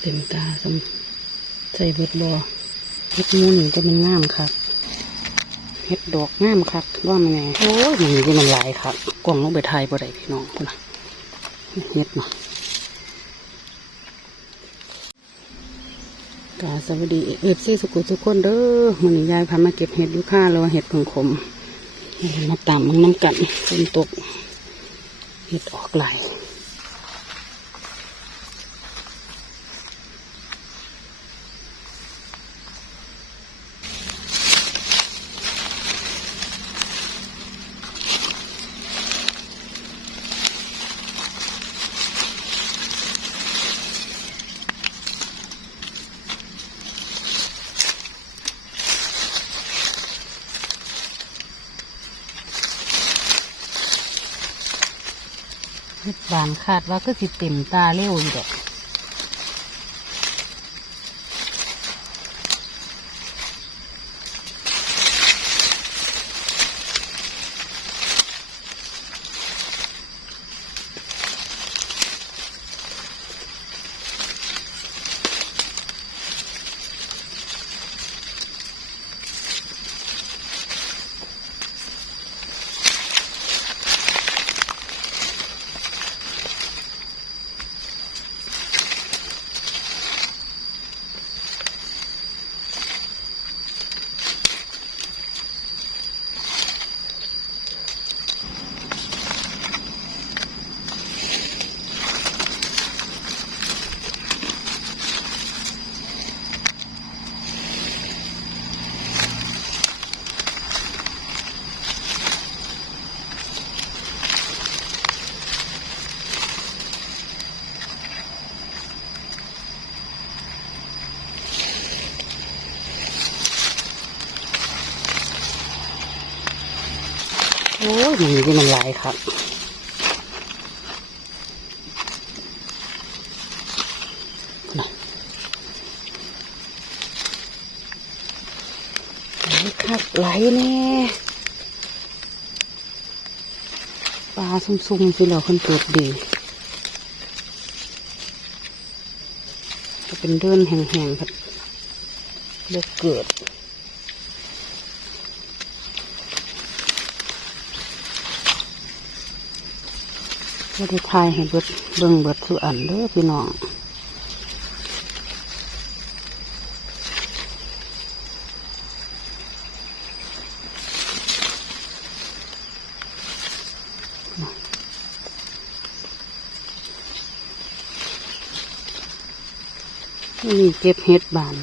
เต็มตาสมใส่เบิดบอเฮ็ดมูนี่จะเป็นงามครับเฮ็ดดอกงามครับว่ามันไงโอ้ยมันนี่มันหลายครับกล่องลงไปไทยบ่ได้พี่น้องพุ่นนะเฮ็ดมากาสวัสดีเอฟซีสุกุทุกคนเด้อมันนี้ยายพามาเก็บเห็ดอยูค่าแล้วว่าเห็ดผงขมมาตามมันน้ำกันฝนตกเห็ดออกหลาย คิดบานคาดว่าก็สิเต็มตาเร็วอยู่ดอก โอ้ยนี่มันหลายครับน่ะไหลคักไหลแน่ปลาซุ่มๆสิเราคนเกิดดี จะเป็นเดินแห้งๆครับเลือกเกิด ก็ได้ทายให้เบิดเบิ่งเบิดสุอันเด้อพี่น้องนี่เก็บเห็ดบาน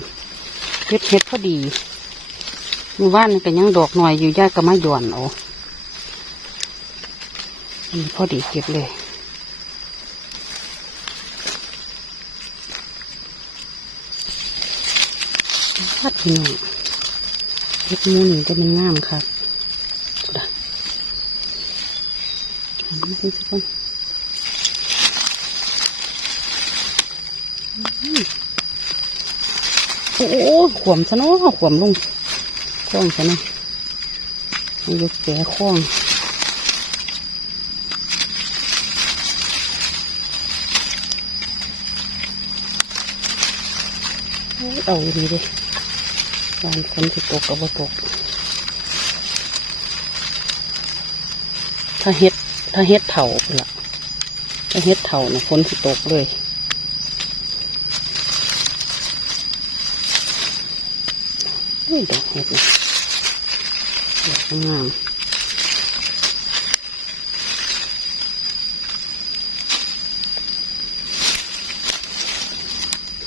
เก็บเห็ดพอดีเมื่อวานก็ยังดอกหน่อยอยู่ยาก็มาหย่อนเอานี่พอดีเก็บเลย พั ดพี่น้องเฮ็ดหมูนี่จะเป็นงามครับดหันมาสิสักคนอืมโอ้โหขวมซะเนาะขวมลงคล้องซะเนาะยกแก่คล้องโอ้ยเอาดีเลย การฝนที่ตกกับบ่ตก ถ้าเฮ็ด ถ้าเฮ็ดเถาพุ่นละถ้าเฮ็ดเถาเนี่ยฝนที่ตกเลยนี่ดอกเฮ็ดนะดอกงาม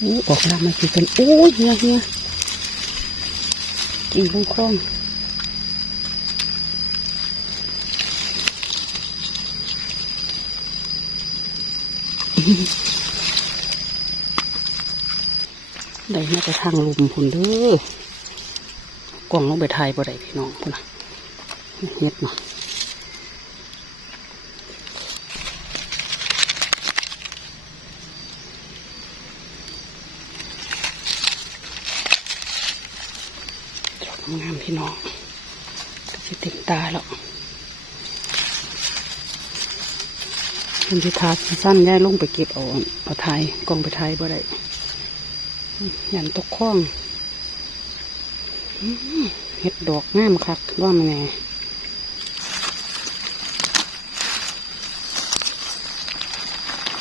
อู้ออกลามาสิกันโอ้ยเฮียเฮีย กินคล่องได้มาจะทางลุมพุ่นเด้อกล่องลงไปไทยบ่ได้พี่น้องพุ่นนะเฮ็ดเนาะอกงาม พี่น้องจะต็มตาแล้วมันจะทาสั้นย้ายลงไปเก็บเอาเอาไทยกองไปไทยบ่ได้ยันตกข้องเห็ดดอกงามคักว่ามันไง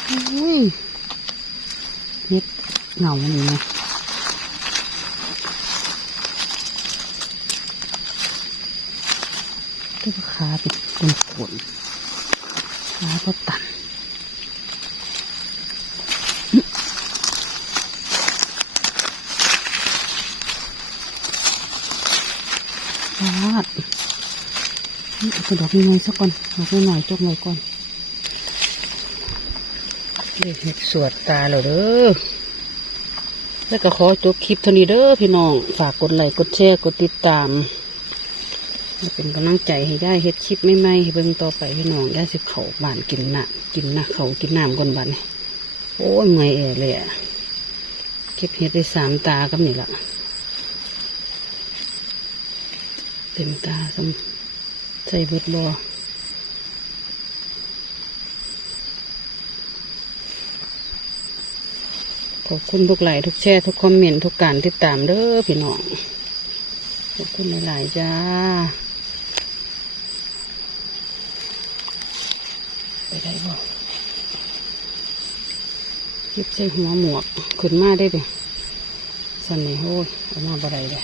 อุ้ยเห็ดเหงามันนี่ นะก็ขาเป็นกลมขนขาก็ตันพลาดนี่เอากระดอกยังไงสักก่อนดอกหน่อยจบหน่อยก่อนเด็กเห็ดสวดตาเราเด้อแล้วก็ขอจบคลิปเท่านี้เด้อพี่น้อง ฝากกดไลค์กดแชร์กดติดตาม เป็นกำลังใจให้ได้เฮ็ดคลิปใหม่ๆให้เบิ่งต่อไปพี่น้องได้สิเขาบ้านกินหน้ำกินหนะเขากินน้ำก่อนบ้านนี่โอ้ยเมื่อยแอเลยอะเก็บเห็ดได้สามตากับนี่ละเต็มตาสมใส่เบิดบอขอบคุณทุกไลค์ทุกแชร์ทุกคอมเมนต์ทุกการติดตามเด้อพี่น้องขอบคุณหลายๆจ้า ไปได้บ่เก็บใส่หัวหมวกขึ้นมาได้เลยสันนี่โอ้ยเอามาบ่ได้เลย